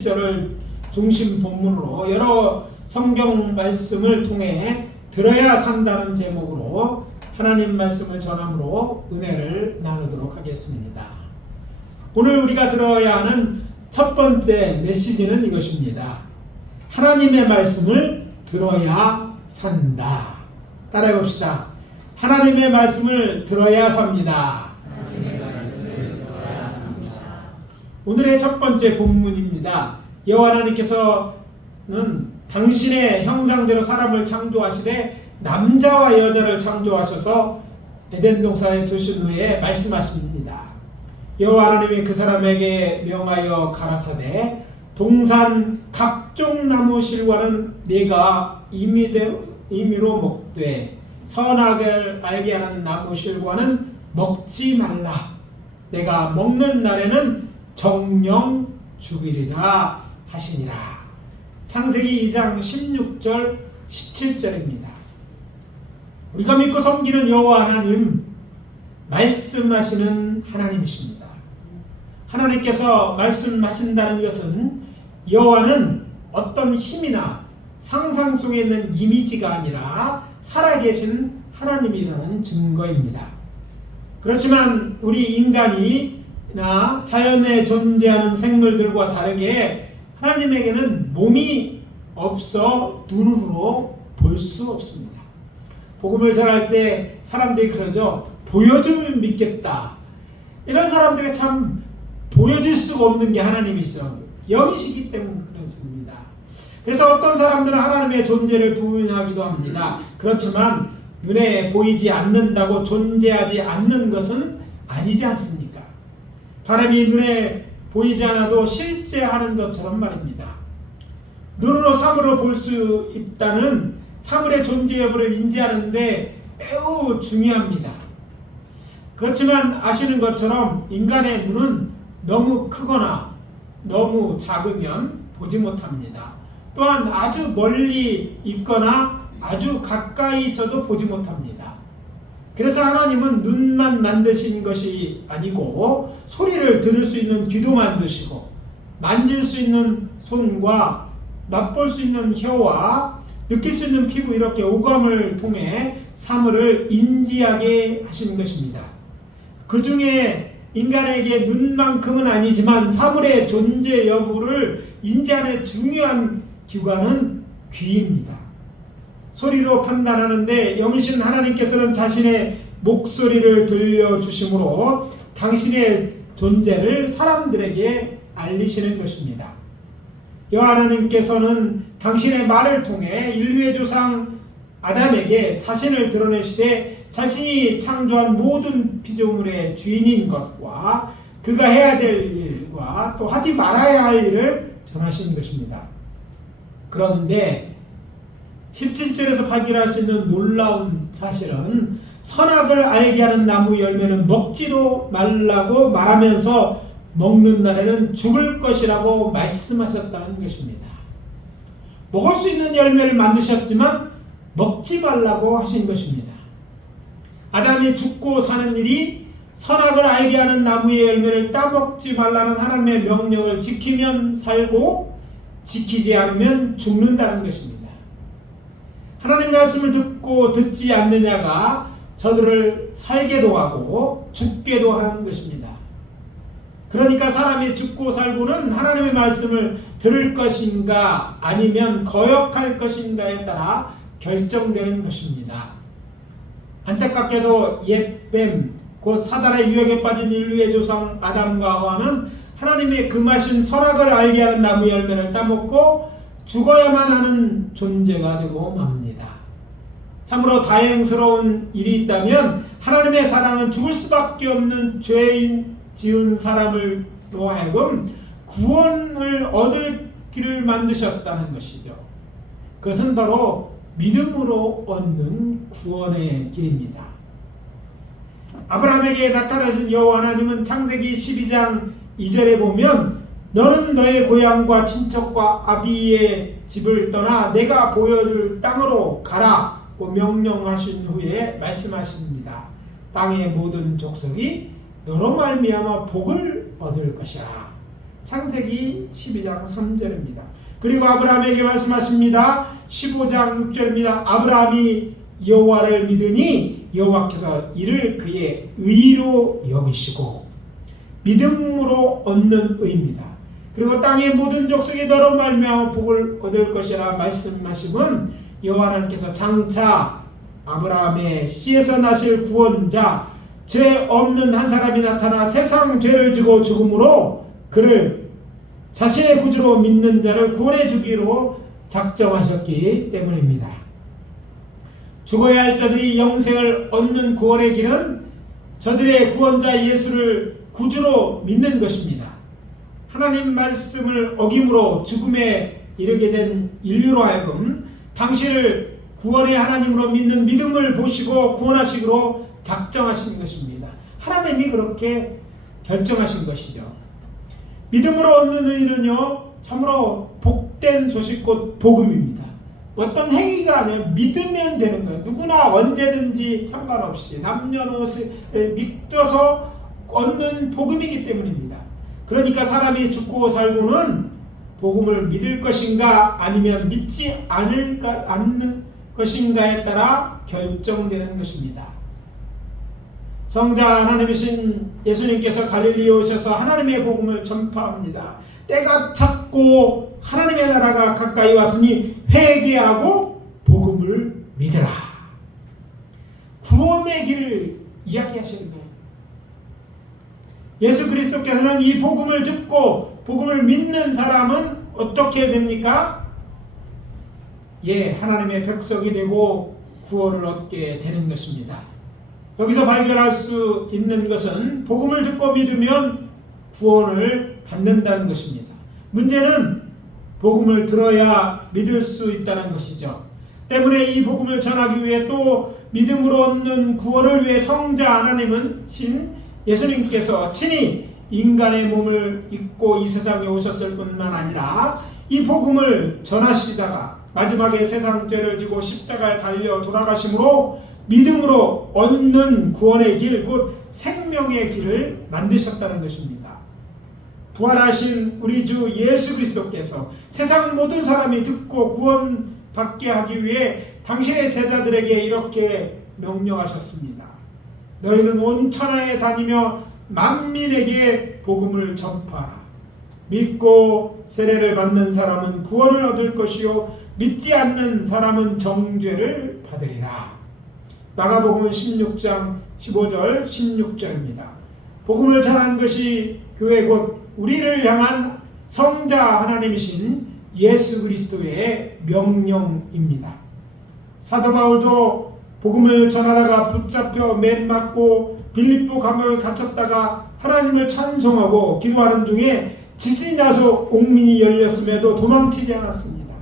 절을 중심 본문으로 여러 성경 말씀을 통해 들어야 산다는 제목으로 하나님 말씀을 전함으로 은혜를 나누도록 하겠습니다. 오늘 우리가 들어야 하는 첫 번째 메시지는 이것입니다. 하나님의 말씀을 들어야 산다. 따라해 봅시다. 하나님의 말씀을 들어야 삽니다. 오늘의 첫 번째 본문입니다. 여호와 하나님께서는 당신의 형상대로 사람을 창조하시되 남자와 여자를 창조하셔서 에덴 동산에 두신 후에 말씀하십니다. 여호와 하나님이 그 사람에게 명하여 가라사대 동산 각종 나무 실과는 네가 임의로 먹되 선악을 알게 하는 나무 실과는 먹지 말라. 내가 먹는 날에는 정령 죽이리라 하시니라. 창세기 2장 16절 17절입니다. 우리가 믿고 섬기는 여호와 하나님, 말씀하시는 하나님이십니다. 하나님께서 말씀하신다는 것은 여호와는 어떤 힘이나 상상 속에 있는 이미지가 아니라 살아계신 하나님이라는 증거입니다. 그렇지만 우리 인간이 자연에 존재하는 생물들과 다르게 하나님에게는 몸이 없어 눈으로 볼 수 없습니다. 복음을 전할 때 사람들이 그러죠. 보여주면 믿겠다. 이런 사람들이 참 보여줄 수가 없는 게 하나님이시죠. 영이시기 때문에 그렇습니다. 그래서 어떤 사람들은 하나님의 존재를 부인하기도 합니다. 그렇지만 눈에 보이지 않는다고 존재하지 않는 것은 아니지 않습니까? 바람이 눈에 보이지 않아도 실제 하는 것처럼 말입니다. 눈으로 사물을 볼 수 있다는 사물의 존재 여부를 인지하는데 매우 중요합니다. 그렇지만 아시는 것처럼 인간의 눈은 너무 크거나 너무 작으면 보지 못합니다. 또한 아주 멀리 있거나 아주 가까이 있어도 보지 못합니다. 그래서 하나님은 눈만 만드신 것이 아니고 소리를 들을 수 있는 귀도 만드시고 만질 수 있는 손과 맛볼 수 있는 혀와 느낄 수 있는 피부, 이렇게 오감을 통해 사물을 인지하게 하신 것입니다. 그 중에 인간에게 눈만큼은 아니지만 사물의 존재 여부를 인지하는 중요한 기관은 귀입니다. 소리로 판단하는데 영이신 하나님께서는 자신의 목소리를 들려주심으로 당신의 존재를 사람들에게 알리시는 것입니다. 여호와 하나님께서는 당신의 말을 통해 인류의 조상 아담에게 자신을 드러내시되 자신이 창조한 모든 피조물의 주인인 것과 그가 해야 될 일과 또 하지 말아야 할 일을 전하시는 것입니다. 그런데 17절에서 발견할 수 있는 놀라운 사실은 선악을 알게 하는 나무 열매는 먹지도 말라고 말하면서 먹는 날에는 죽을 것이라고 말씀하셨다는 것입니다. 먹을 수 있는 열매를 만드셨지만 먹지 말라고 하신 것입니다. 아담이 죽고 사는 일이 선악을 알게 하는 나무의 열매를 따먹지 말라는 하나님의 명령을 지키면 살고 지키지 않으면 죽는다는 것입니다. 하나님 말씀을 듣고 듣지 않느냐가 저들을 살게도 하고 죽게도 하는 것입니다. 그러니까 사람이 죽고 살고는 하나님의 말씀을 들을 것인가 아니면 거역할 것인가에 따라 결정되는 것입니다. 안타깝게도 옛뱀, 곧 사단의 유혹에 빠진 인류의 조상 아담과 하와는 하나님의 금하신 선악을 알게 하는 나무 열매를 따먹고 죽어야만 하는 존재가 되고 맙니다. 참으로 다행스러운 일이 있다면 하나님의 사랑은 죽을 수밖에 없는 죄인 지은 사람을 로 하여금 구원을 얻을 길을 만드셨다는 것이죠. 그것은 바로 믿음으로 얻는 구원의 길입니다. 아브라함에게 나타나신 여호와 하나님은 창세기 12장 2절에 보면 너는 너의 고향과 친척과 아비의 집을 떠나 내가 보여줄 땅으로 가라고 명령하신 후에 말씀하십니다. 땅의 모든 족속이 너로 말미암아 복을 얻을 것이라. 창세기 12장 3절입니다. 그리고 아브라함에게 말씀하십니다. 15장 6절입니다. 아브라함이 여호와를 믿으니 여호와께서 이를 그의 의로 여기시고, 믿음으로 얻는 의입니다. 그리고 땅의 모든 족속이 너로 말미암아 복을 얻을 것이라 말씀하심은 여호와께서 장차 아브라함의 씨에서 나실 구원자, 죄 없는 한 사람이 나타나 세상 죄를 지고 죽음으로 그를 자신의 구주로 믿는 자를 구원해 주기로 작정하셨기 때문입니다. 죽어야 할 자들이 영생을 얻는 구원의 길은 저들의 구원자 예수를 구주로 믿는 것입니다. 하나님 말씀을 어김으로 죽음에 이르게 된 인류로 하여금 당신을 구원의 하나님으로 믿는 믿음을 보시고 구원하시기로 작정하신 것입니다. 하나님이 그렇게 결정하신 것이죠. 믿음으로 얻는 의는요, 참으로 복된 소식 곧 복음입니다. 어떤 행위가 아니라 믿으면 되는 거예요. 누구나 언제든지 상관없이 남녀노소 믿어서 얻는 복음이기 때문입니다. 그러니까 사람이 죽고 살고는 복음을 믿을 것인가 아니면 믿지 않는 것인가에 따라 결정되는 것입니다. 성자 하나님이신 예수님께서 갈릴리에 오셔서 하나님의 복음을 전파합니다. 때가 찼고 하나님의 나라가 가까이 왔으니 회개하고 복음을 믿으라. 구원의 길을 이야기하시는 거예요. 예수 그리스도께서는 이 복음을 듣고 복음을 믿는 사람은 어떻게 됩니까? 하나님의 백성이 되고 구원을 얻게 되는 것입니다. 여기서 발견할 수 있는 것은 복음을 듣고 믿으면 구원을 받는다는 것입니다. 문제는 복음을 들어야 믿을 수 있다는 것이죠. 때문에 이 복음을 전하기 위해 또 믿음으로 얻는 구원을 위해 성자 하나님은 예수님께서 친히 인간의 몸을 입고 이 세상에 오셨을 뿐만 아니라 이 복음을 전하시다가 마지막에 세상 죄를 지고 십자가에 달려 돌아가심으로 믿음으로 얻는 구원의 길, 곧 생명의 길을 만드셨다는 것입니다. 부활하신 우리 주 예수 그리스도께서 세상 모든 사람이 듣고 구원받게 하기 위해 당신의 제자들에게 이렇게 명령하셨습니다. 너희는 온 천하에 다니며 만민에게 복음을 전파하라. 믿고 세례를 받는 사람은 구원을 얻을 것이요 믿지 않는 사람은 정죄를 받으리라. 마가복음 16장 15절 16절입니다. 복음을 전한 것이 교회 곧 우리를 향한 성자 하나님이신 예수 그리스도의 명령입니다. 사도 바울도 복음을 전하다가 붙잡혀 맨 맞고 빌립보 감옥에 갇혔다가 하나님을 찬송하고 기도하는 중에 지진이 나서 옥문이 열렸음에도 도망치지 않았습니다.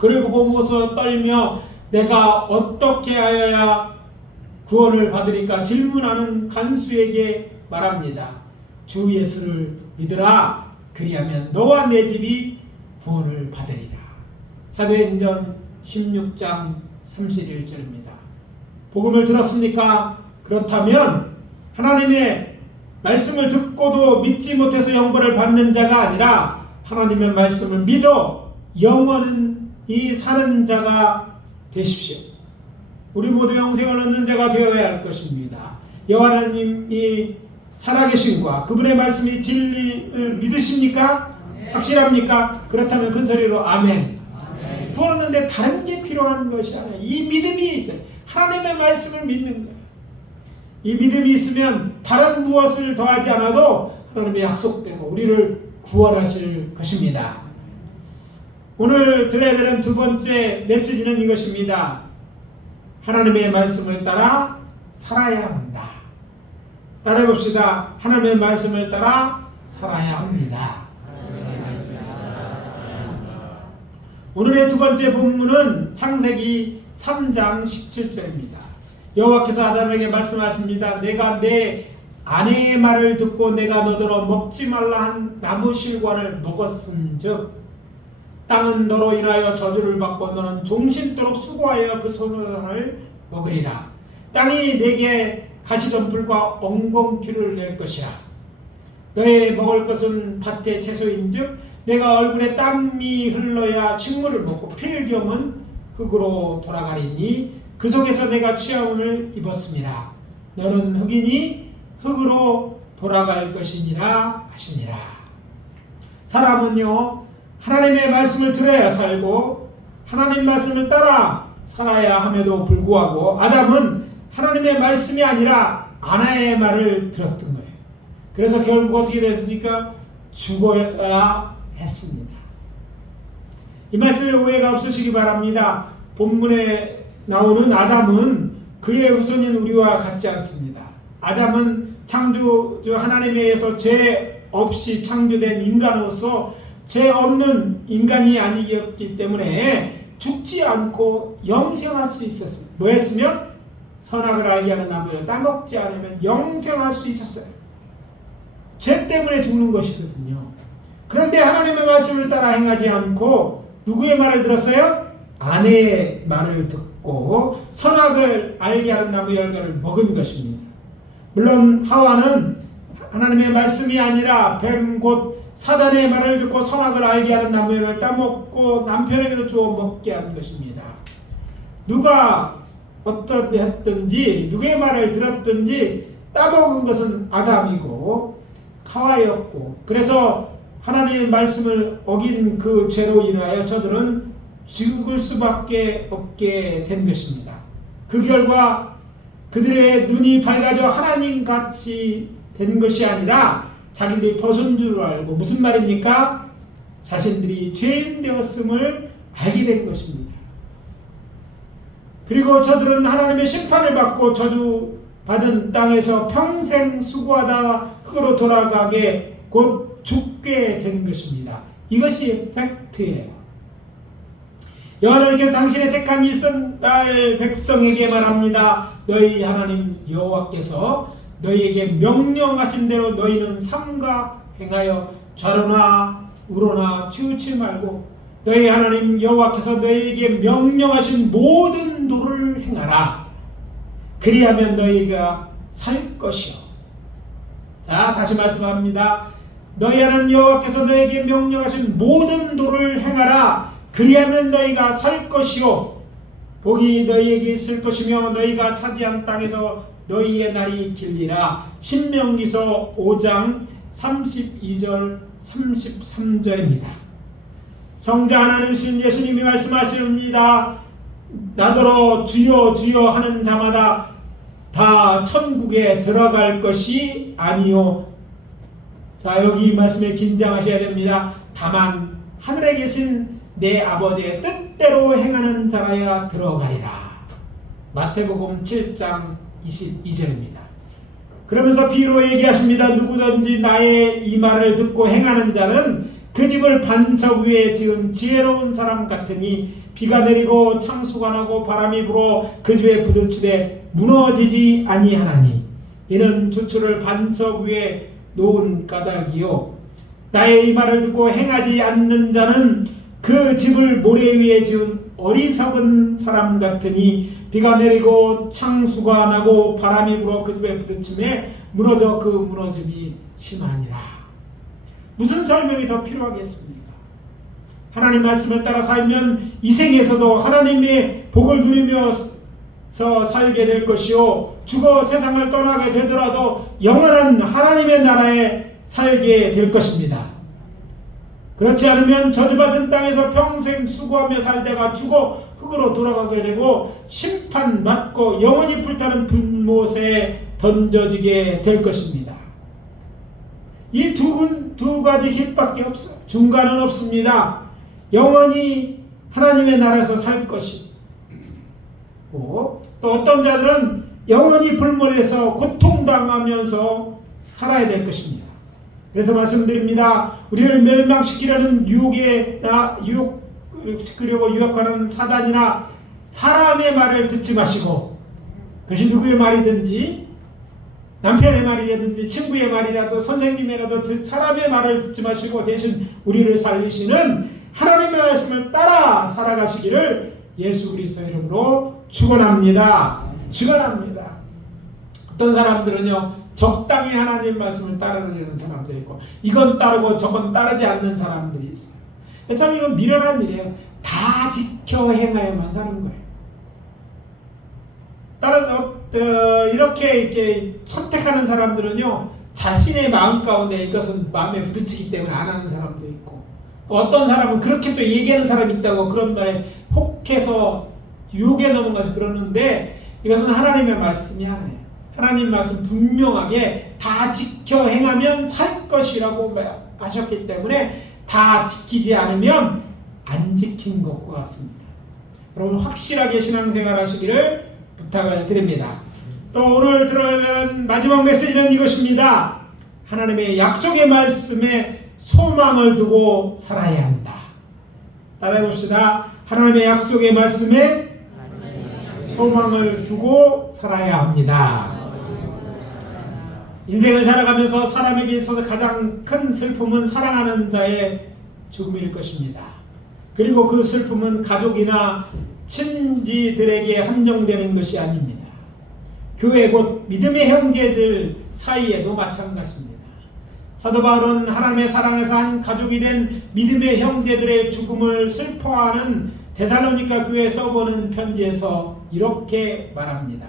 그를 보고 무서워 떨며 내가 어떻게 하여야 구원을 받으리까 질문하는 간수에게 말합니다. 주 예수를 믿으라. 그리하면 너와 내 집이 구원을 받으리라. 사도행전 16장 31절입니다. 복음을 들었습니까? 그렇다면 하나님의 말씀을 듣고도 믿지 못해서 영벌을 받는 자가 아니라 하나님의 말씀을 믿어 영원히 사는 자가 되십시오. 우리 모두 영생을 얻는 자가 되어야 할 것입니다. 여호와 하나님이 살아계신과 그분의 말씀이 진리를 믿으십니까? 아멘. 확실합니까? 그렇다면 큰 소리로 아멘. 구원 얻는데 다른 게 필요한 것이 아니라 이 믿음이 있어요. 하나님의 말씀을 믿는 거예요. 이 믿음이 있으면 다른 무엇을 더하지 않아도 하나님의 약속대로 우리를 구원하실 것입니다. 오늘 들어야 되는 두 번째 메시지는 이것입니다. 하나님의 말씀을 따라 살아야 한다. 따라해 봅시다. 하나님의 말씀을 따라 살아야 합니다. 오늘의 두 번째 본문은 창세기 3장 17절입니다. 여호와께서 아담에게 말씀하십니다. 내가 내 아내의 말을 듣고 내가 너더러 먹지 말라 한 나무 실과를 먹었은즉 땅은 너로 인하여 저주를 받고 너는 종신토록 수고하여 그 소멸을 먹으리라. 땅이 내게 가시덤불과 엉겅퀴를 낼 것이라. 너의 먹을 것은 밭의 채소인즉 내가 얼굴에 땀이 흘러야 식물을 먹고 필경은 흙으로 돌아가리니 그 속에서 내가 취함을 입었음이라. 너는 흙이니 흙으로 돌아갈 것이니라 하시니라. 사람은요 하나님의 말씀을 들어야 살고 하나님 말씀을 따라 살아야 함에도 불구하고 아담은 하나님의 말씀이 아니라 아내의 말을 들었던 거예요. 그래서 결국 어떻게 됐습니까? 죽어야 했습니다. 이 말씀에 오해가 없으시기 바랍니다. 본문에 나오는 아담은 그의 후손인 우리와 같지 않습니다. 아담은 창조주 하나님에 의해서 죄 없이 창조된 인간으로서 죄 없는 인간이 아니었기 때문에 죽지 않고 영생할 수 있었어요. 뭐 했으면? 선악을 알게 하는 나무를 따먹지 않으면 영생할 수 있었어요. 죄 때문에 죽는 것이거든요. 그런데 하나님의 말씀을 따라 행하지 않고 누구의 말을 들었어요? 아내의 말을 듣고 선악을 알게 하는 나무 열매를 먹은 것입니다. 물론 하와는 하나님의 말씀이 아니라 뱀 곧 사단의 말을 듣고 선악을 알게 하는 나무 열매를 따먹고 남편에게도 주어 먹게 한 것입니다. 누가 어떠했든지 누구의 말을 들었든지 따먹은 것은 아담이고 하와였고, 그래서 하나님의 말씀을 어긴 그 죄로 인하여 저들은 죽을 수밖에 없게 된 것입니다. 그 결과 그들의 눈이 밝아져 하나님같이 된 것이 아니라 자기들이 벗은 줄 알고, 무슨 말입니까? 자신들이 죄인 되었음을 알게 된 것입니다. 그리고 저들은 하나님의 심판을 받고 저주받은 땅에서 평생 수고하다 흙으로 돌아가게 곧 죽게 된 것입니다. 이것이 팩트예요. 여호와께서 당신의 택한 이스라엘 백성에게 말합니다. 너희 하나님 여호와께서 너희에게 명령하신 대로 너희는 삼가 행하여 좌로나 우로나 치우치 말고 너희 하나님 여호와께서 너희에게 명령하신 모든 도를 행하라. 그리하면 너희가 살 것이요. 자, 다시 말씀합니다. 너희 하나님 여호와께서 너희에게 명령하신 모든 도를 행하라. 그리하면 너희가 살 것이요. 복이 너희에게 있을 것이며 너희가 차지한 땅에서 너희의 날이 길리라. 신명기서 5장 32절 33절입니다. 성자 하나님이신 예수님이 말씀하십니다. 나더러 주여 주여 하는 자마다 다 천국에 들어갈 것이 아니요. 자, 여기 이 말씀에 긴장하셔야 됩니다. 다만 하늘에 계신 내 아버지의 뜻대로 행하는 자라야 들어가리라. 마태복음 7장 22절입니다. 그러면서 비유로 얘기하십니다. 누구든지 나의 이 말을 듣고 행하는 자는 그 집을 반석 위에 지은 지혜로운 사람 같으니 비가 내리고 창수가 나고 바람이 불어 그 집에 부딪히되 무너지지 아니하나니 이는 주추를 반석 위에 놓은 까닭이요. 나의 이 말을 듣고 행하지 않는 자는 그 집을 모래 위에 지은 어리석은 사람 같으니 비가 내리고 창수가 나고 바람이 불어 그 집에 부딪히매 무너져 그 무너짐이 심하니라. 무슨 설명이 더 필요하겠습니까? 하나님 말씀을 따라 살면 이 생에서도 하나님의 복을 누리면서 살게 될 것이요, 죽어 세상을 떠나게 되더라도 영원한 하나님의 나라에 살게 될 것입니다. 그렇지 않으면 저주받은 땅에서 평생 수고하며 살다가 죽어 흙으로 돌아가게 되고 심판받고 영원히 불타는 불못에 던져지게 될 것입니다. 이 두 가지 길밖에 없어요. 중간은 없습니다. 영원히 하나님의 나라에서 살 것이고, 또 어떤 자들은 영원히 불못에서 고통당하면서 살아야 될 것입니다. 그래서 말씀드립니다. 우리를 멸망시키려는 유혹시키려고 유혹하는 사단이나 사람의 말을 듣지 마시고, 그것이 누구의 말이든지 남편의 말이라든지 친구의 말이라도 선생님이라도 사람의 말을 듣지 마시고 대신 우리를 살리시는 하나님의 말씀을 따라 살아가시기를 예수 그리스도의 이름으로 축원합니다. 축원합니다. 어떤 사람들은요, 적당히 하나님 말씀을 따르는 사람도 있고 이건 따르고 저건 따르지 않는 사람들이 있어요. 참 이건 미련한 일이에요. 다 지켜 행하여만 사는 거예요. 이렇게 이제 선택하는 사람들은요, 자신의 마음 가운데 이것은 마음에 부딪히기 때문에 안 하는 사람도 있고, 또 어떤 사람은 그렇게 또 얘기하는 사람이 있다고 그런 말에 혹해서 유혹에 넘어가서 그러는데, 이것은 하나님의 말씀이 아니에요. 하나님 말씀 분명하게 다 지켜 행하면 살 것이라고 하셨기 때문에 다 지키지 않으면 안 지킨 것과 같습니다. 여러분 확실하게 신앙생활 하시기를 부탁을 드립니다. 또 오늘 들어야 하는 마지막 메시지는 이것입니다. 하나님의 약속의 말씀에 소망을 두고 살아야 한다. 따라해 봅시다. 하나님의 약속의 말씀에 소망을 두고 살아야 합니다. 인생을 살아가면서 사람에게 있어서 가장 큰 슬픔은 사랑하는 자의 죽음일 것입니다. 그리고 그 슬픔은 가족이나 친지들에게 한정되는 것이 아닙니다. 교회 곧 믿음의 형제들 사이에도 마찬가지입니다. 사도 바울은 하나님의 사랑에서 한 가족이 된 믿음의 형제들의 죽음을 슬퍼하는 데살로니가 교회에 써보는 편지에서 이렇게 말합니다.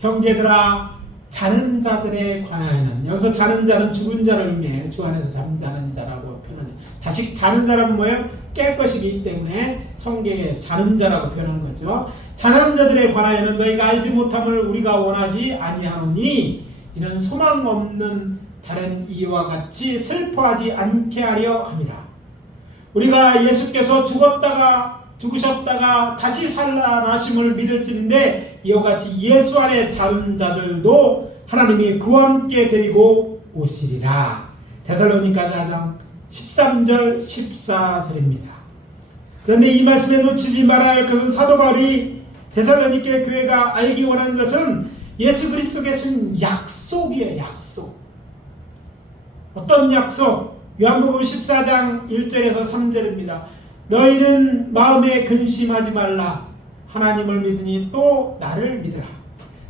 형제들아, 자는 자들에 관하여는, 여기서 자는 자는 죽은 자를 의미해요. 주 안에서 잠자는 자라고 표현하죠. 다시 자는 자란 뭐예요? 깰 것이기 때문에 성경에 자는 자라고 표현한 거죠. 자는 자들에 관하여는 너희가 알지 못함을 우리가 원하지 아니하노니 이는 소망 없는 다른 이와 같이 슬퍼하지 않게 하려 함이라. 우리가 예수께서 죽으셨다가 다시 살아나심을 믿을지인데 이와 같이 예수 안에 자는 자들도 하나님이 그와 함께 데리고 오시리라. 데살로니가 4장 13절 14절입니다. 그런데 이 말씀에 놓치지 말아야 할 것은 사도 바울이 데살로니가 교회가 알기 원하는 것은 예수 그리스도께 주신 약속이에요. 약속. 어떤 약속? 요한복음 14장 1절에서 3절입니다. 너희는 마음에 근심하지 말라. 하나님을 믿으니 또 나를 믿으라.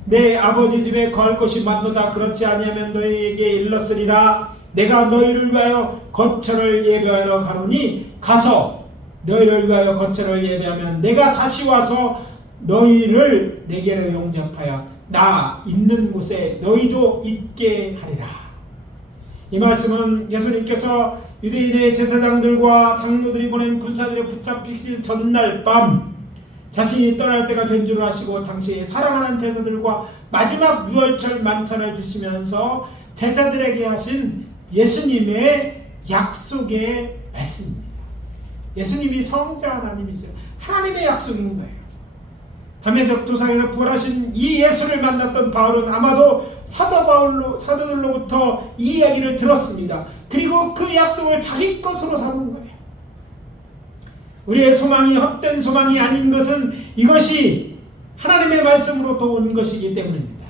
내 아버지 집에 거할 것이 많도다. 그렇지 아니하면 너희에게 일렀으리라. 내가 너희를 위하여 거처를 예배하러 가노니 가서 너희를 위하여 거처를 예배하면 내가 다시 와서 너희를 내게로 용접하여 나 있는 곳에 너희도 있게 하리라. 이 말씀은 예수님께서 유대인의 제사장들과 장로들이 보낸 군사들의 붙잡히실 전날 밤 자신이 떠날 때가 된 줄 아시고 당시에 사랑하는 제사들과 마지막 유월절 만찬을 드시면서 제사들에게 하신 예수님의 약속의 말씀입니다. 예수님이 성자 하나님이세요. 하나님의 약속인 거예요. 담에색 도상에서 부활하신 이 예수를 만났던 바울은 아마도 사도들로부터 이 이야기를 들었습니다. 그리고 그 약속을 자기 것으로 삼은 거예요. 우리의 소망이 헛된 소망이 아닌 것은 이것이 하나님의 말씀으로부터 온 것이기 때문입니다.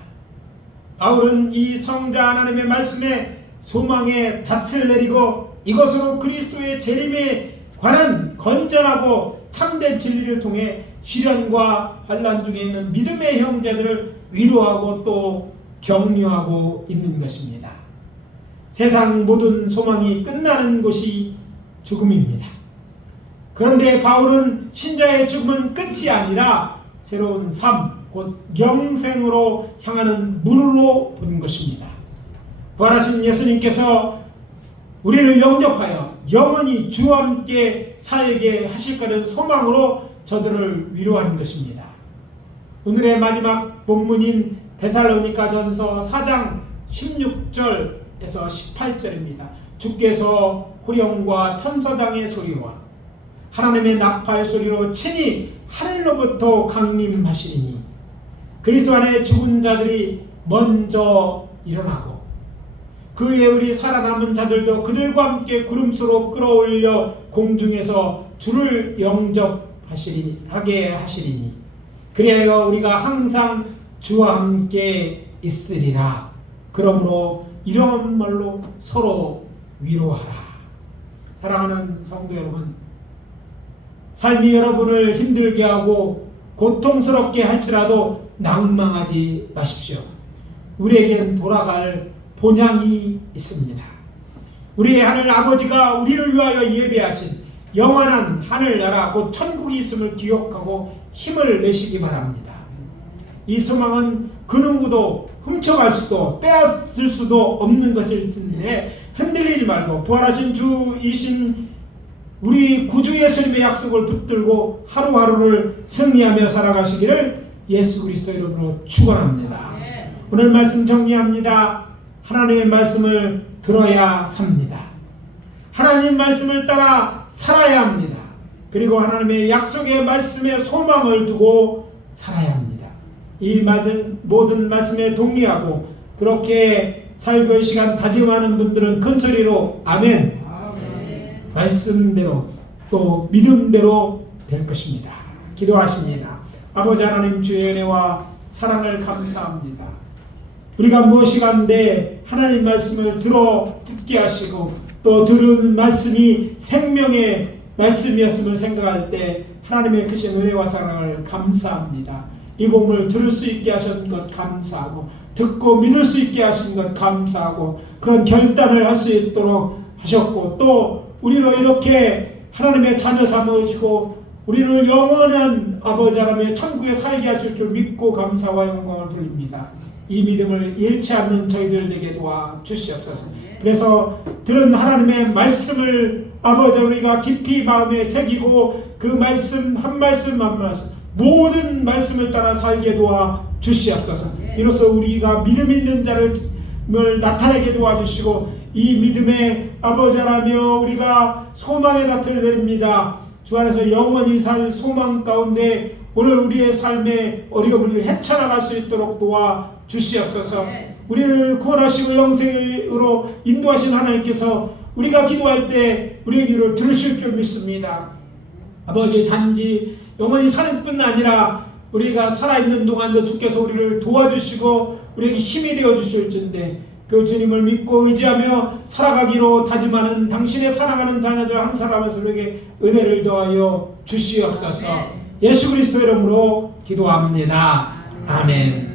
바울은 이 성자 하나님의 말씀에 소망의 닻을 내리고 이것으로 그리스도의 재림에 관한 건전하고 참된 진리를 통해 시련과 환난 중에 있는 믿음의 형제들을 위로하고 또 격려하고 있는 것입니다. 세상 모든 소망이 끝나는 곳이 죽음입니다. 그런데 바울은 신자의 죽음은 끝이 아니라 새로운 삶, 곧 영생으로 향하는 문으로 본 것입니다. 부활하신 예수님께서 우리를 영접하여 영원히 주와 함께 살게 하실 거라는 소망으로 저들을 위로하는 것입니다. 오늘의 마지막 본문인 데살로니가전서 4장 16절에서 18절입니다. 주께서 호령과 천사장의 소리와 하나님의 나팔 소리로 친히 하늘로부터 강림하시리니 그리스도 안에 죽은 자들이 먼저 일어나고 그 후에 우리 살아남은 자들도 그들과 함께 구름수로 끌어올려 공중에서 주를 영접하게 하시리니 그리하여 우리가 항상 주와 함께 있으리라. 그러므로 이런 말로 서로 위로하라. 사랑하는 성도 여러분, 삶이 여러분을 힘들게 하고 고통스럽게 할지라도 낭망하지 마십시오. 우리에겐 돌아갈 본향이 있습니다. 우리의 하늘 아버지가 우리를 위하여 예배하신 영원한 하늘나라 곧 천국이 있음을 기억하고 힘을 내시기 바랍니다. 이 소망은 그 누구도 훔쳐갈 수도 빼앗을 수도 없는 것일진데 흔들리지 말고 부활하신 주이신 우리 구주 예수님의 약속을 붙들고 하루하루를 승리하며 살아가시기를 예수 그리스도 이름으로 축원합니다. 오늘 말씀 정리합니다. 하나님의 말씀을 들어야 삽니다. 하나님 말씀을 따라 살아야 합니다. 그리고 하나님의 약속의 말씀에 소망을 두고 살아야 합니다. 이 모든 말씀에 동의하고 그렇게 살고의 시간 다짐하는 분들은 큰 소리로 아멘. 말씀대로 또 믿음대로 될 것입니다. 기도하십니다. 아버지 하나님 주의 은혜와 사랑을 감사합니다. 우리가 무엇이간데 하나님 말씀을 듣게 하시고 또 들은 말씀이 생명의 말씀이었음을 생각할 때 하나님의 크신 은혜와 사랑을 감사합니다. 이 복음을 들을 수 있게 하신 것 감사하고 듣고 믿을 수 있게 하신 것 감사하고 그런 결단을 할 수 있도록 하셨고 또 우리로 이렇게 하나님의 자녀 삼으시고 우리를 영원한 아버지 하나님의 천국에 살게 하실 줄 믿고 감사와 영광을 돌립니다. 이 믿음을 잃지 않는 저희들 되게 도와 주시옵소서. 그래서 들은 하나님의 말씀을 아버지 우리가 깊이 마음에 새기고 그 말씀 한 말씀 한 말씀 모든 말씀을 따라 살게 도와 주시옵소서. 이로써 우리가 믿음 있는 자를 나타내게 도와주시고 이 믿음의 아버지 하나며 우리가 소망의 낯을 내립니다. 주 안에서 영원히 살 소망 가운데 오늘 우리의 삶의 어려움을 헤쳐나갈 수 있도록 도와 주시옵소서. 우리를 구원하시고 영생으로 인도하신 하나님께서 우리가 기도할 때 우리의 기도를 들으실 줄 믿습니다. 아버지 단지 영원히 사는 뿐 아니라 우리가 살아있는 동안도 주께서 우리를 도와주시고 우리에게 힘이 되어주실진데 그 주님을 믿고 의지하며 살아가기로 다짐하는 당신의 사랑하는 자녀들 한 사람 한 사람에게 은혜를 더하여 주시옵소서. 예수 그리스도 이름으로 기도합니다. 아멘.